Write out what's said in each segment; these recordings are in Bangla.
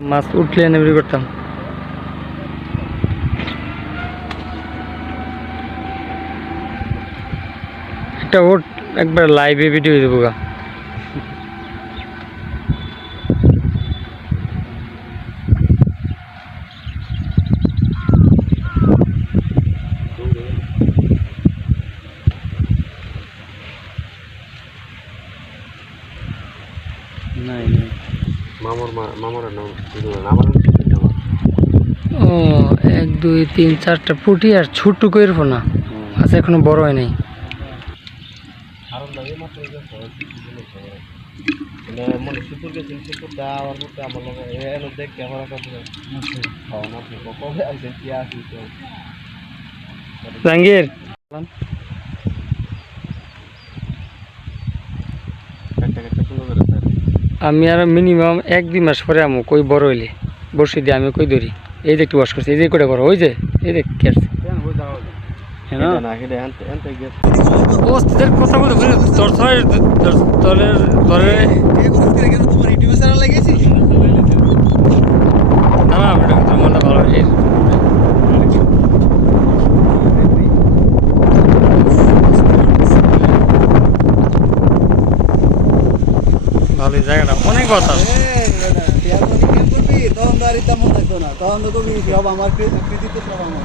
মাছ উঠলে এনে বের করতাম। একটা ওট একবার লাইভে ভিডিও দেবো গা। ও 1 2 3 4টা পুঁটি আর ছোট্ট করে না আচ্ছা এখনো বড় হয় নাই। জাহাঙ্গীর আমি আর মিনিমাম 1 2 মাস পরে আমো কই বড় হইলে বসে দিয়ে আমি কই ধরি। এই যে একটু ওয়াশ করছি, এই যে কটা বড় ওই যে এই যে কি আছে কথা বলতে ভালো ভালো জায়গাটা অনেক কথা। তখন তো আর তেমন থাকতো না, তখন তো তুমি সব আমার কৃতিত্ব সব আমার।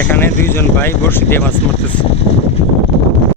এখানে 2 জন ভাই বড়শি দিয়ে মাছ মারতেছে।